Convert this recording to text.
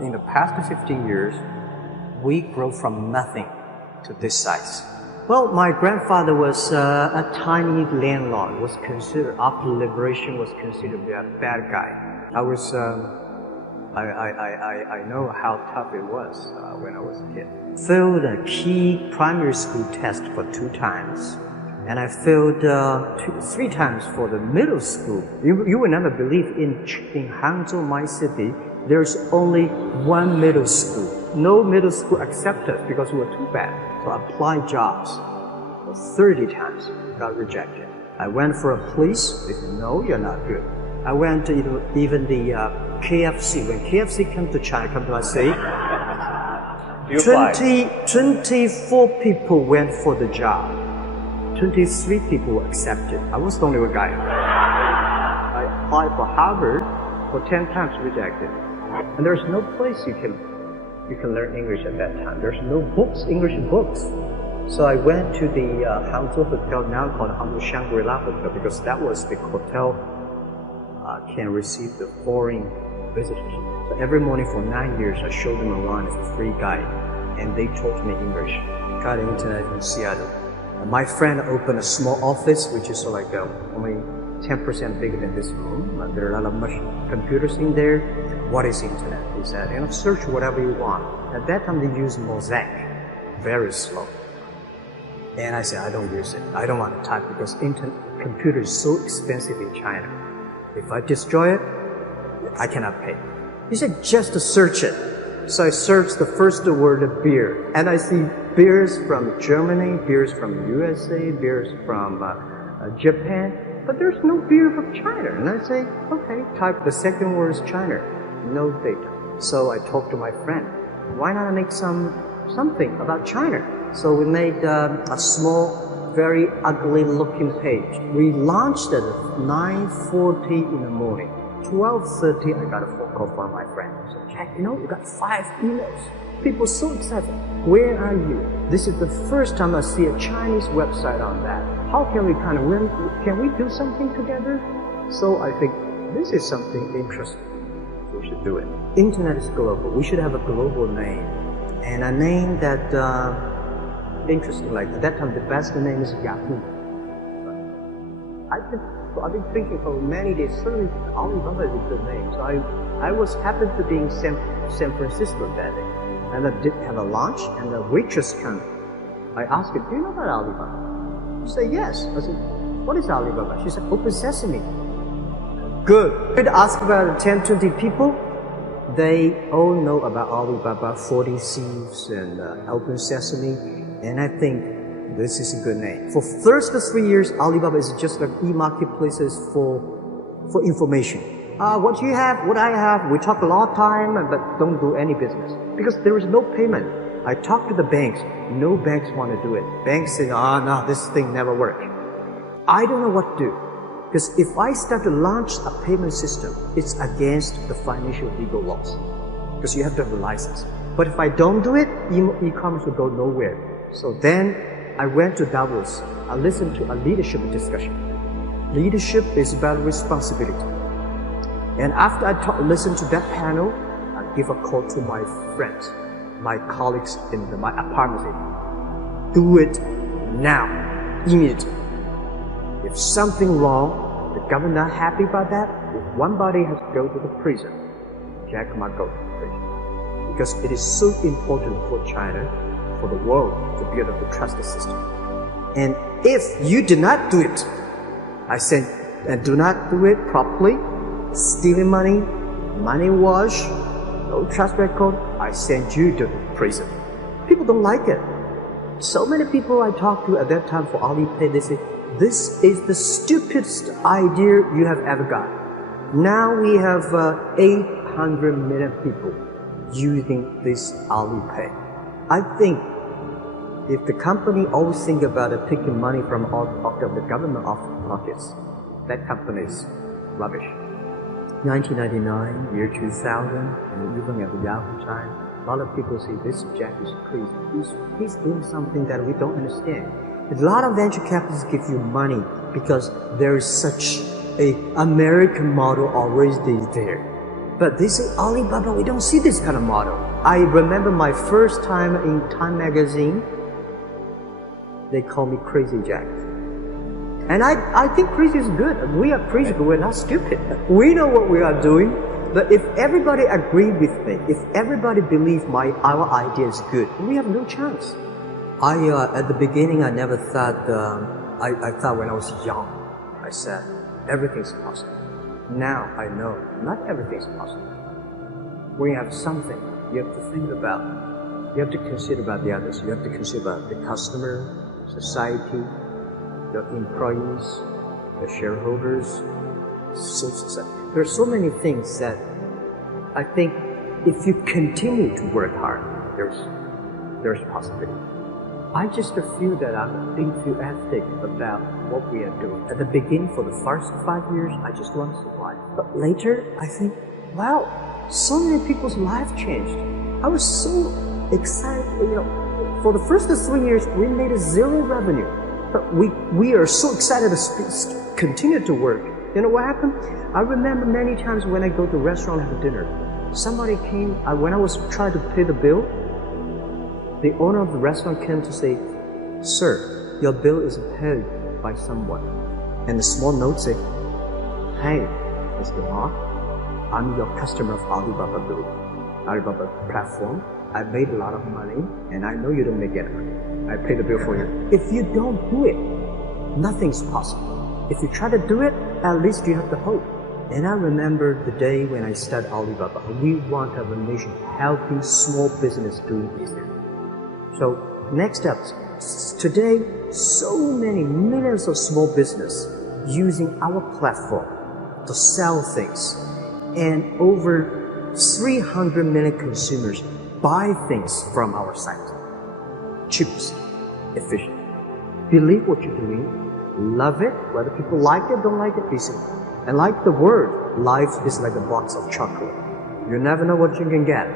In the past 15 years, we grew from nothing to this size. Well, my grandfather was a tiny landlord. After liberation, was considered a bad guy. I know how tough it was when I was a kid. Failed a key primary school test for 2 times. And I failed 3 times for the middle school. You will never believe in Hangzhou, my city, there's only 1 middle school. No middle school accepted us because we were too bad. So I applied jobs for 30 times, got rejected. I went for a police, they said, no, you're not good. I went to even the KFC. When KFC came to China, come to my city, 24 people went for the job. 23 people were accepted. I was the only one guy. I applied for Harvard for 10 times, rejected. And there's no place you can learn English at that time. There's no books, English books. So I went to the Hangzhou hotel, now called Hangzhou Shangri-La Hotel, because that was the hotel can receive the foreign visitors. So every morning for 9 years, I showed them around as a free guide, and they taught me English. Got the internet in Seattle. And my friend opened a small office, which is like only 10% bigger than this room. There are a lot of computers in there. What is internet? He said, search whatever you want. At that time, they used Mosaic, very slow. And I said, I don't use it. I don't want to type because computer is so expensive in China. If I destroy it, I cannot pay. He said, just to search it. So I searched the first word of beer, and I see beers from Germany, beers from USA, beers from Japan, but there's no beer from China. And I say, okay, type the second word is China, no data. So I talked to my friend, why not make something about China? So we made a small, very ugly looking page. We launched it at 9:40 in the morning. 12:30, I got a phone call from my friend. He said, Jack, you got 5 emails. People are so excited. Where are you? This is the first time I see a Chinese website on that. How can we can we do something together? So I think this is something interesting. We should do it. Internet is global. We should have a global name. And a name that, interesting, like at that time the best name is Yahoo. I've been thinking for many days, certainly Alibaba is a good name. So I happened to be in San Francisco that day. And I did have a lunch, and the waitress came. I asked her, do you know about Alibaba? She said, yes. I said, what is Alibaba? She said, Open Sesame. Good. I asked about 10, 20 people. They all know about Alibaba, 40 Thieves, and Open Sesame. And I think this is a good name. For first 3 years, Alibaba is just like e-marketplaces for information. What you have, what I have, we talk a lot of time, but don't do any business. Because there is no payment. I talked to the banks. No banks want to do it. Banks say, no, this thing never works. I don't know what to do. Because if I start to launch a payment system, it's against the financial legal laws. Because you have to have a license. But if I don't do it, e-commerce will go nowhere. So then I went to Davos. I listened to a leadership discussion. Leadership is about responsibility. And after I listened to that panel, I give a call to my friends, my colleagues in my apartment. Do it now, immediately. If something wrong, the government not happy about that, if one body has to go to the prison, Jack might go to the prison. Because it is so important for China, for the world, to build up the trust system. And if you do not do it, I said, and do not do it properly, stealing money, money wash, no trust record, I send you to prison. People don't like it. So many people I talked to at that time for Alipay, they say, this is the stupidest idea you have ever got. Now we have 800 million people using this Alipay. I think if the company always think about picking money from out of the government pockets, that company is rubbish. 1999, year 2000, and even at the Yahoo time, a lot of people say this Jack is crazy. He's doing something that we don't understand. A lot of venture capitalists give you money because there is such an American model already there. But they say, Alibaba, we don't see this kind of model. I remember my first time in Time magazine, they call me Crazy Jack. And I think crazy is good. We are crazy, but we're not stupid. We know what we are doing. But if everybody agree with me, if everybody believes our idea is good, we have no chance. At the beginning, I never thought, I thought when I was young, I said, everything's possible. Now I know not everything's possible. When you have something, you have to think about, you have to consider about the others. You have to consider about the customer, society, the employees, the shareholders, society. There are so many things that I think if you continue to work hard, there's possibility. I just feel that I'm enthusiastic about what we are doing. At the beginning, for the first 5 years, I just want to survive. But later, I think, wow, so many people's lives changed. I was so excited. For the first 3 years, we made 0 revenue. But we are so excited to continue to work. You know what happened? I remember many times when I go to a restaurant and have dinner, somebody came, when I was trying to pay the bill, the owner of the restaurant came to say, "Sir, your bill is paid by someone." And the small note said, "Hey, Mr. Ma, I'm your customer of Alibaba platform. I made a lot of money, and I know you don't make any money. I pay the bill for you." If you don't do it, nothing's possible. If you try to do it, at least you have the hope. And I remember the day when I started Alibaba. We want to have a nation helping small business doing business. So next up, today, so many millions of small business using our platform to sell things, and over 300 million consumers buy things from our site. Cheapest, efficient. Believe what you're doing, love it, whether people like it, don't like it, listen. And like the word, life is like a box of chocolate. You never know what you can get.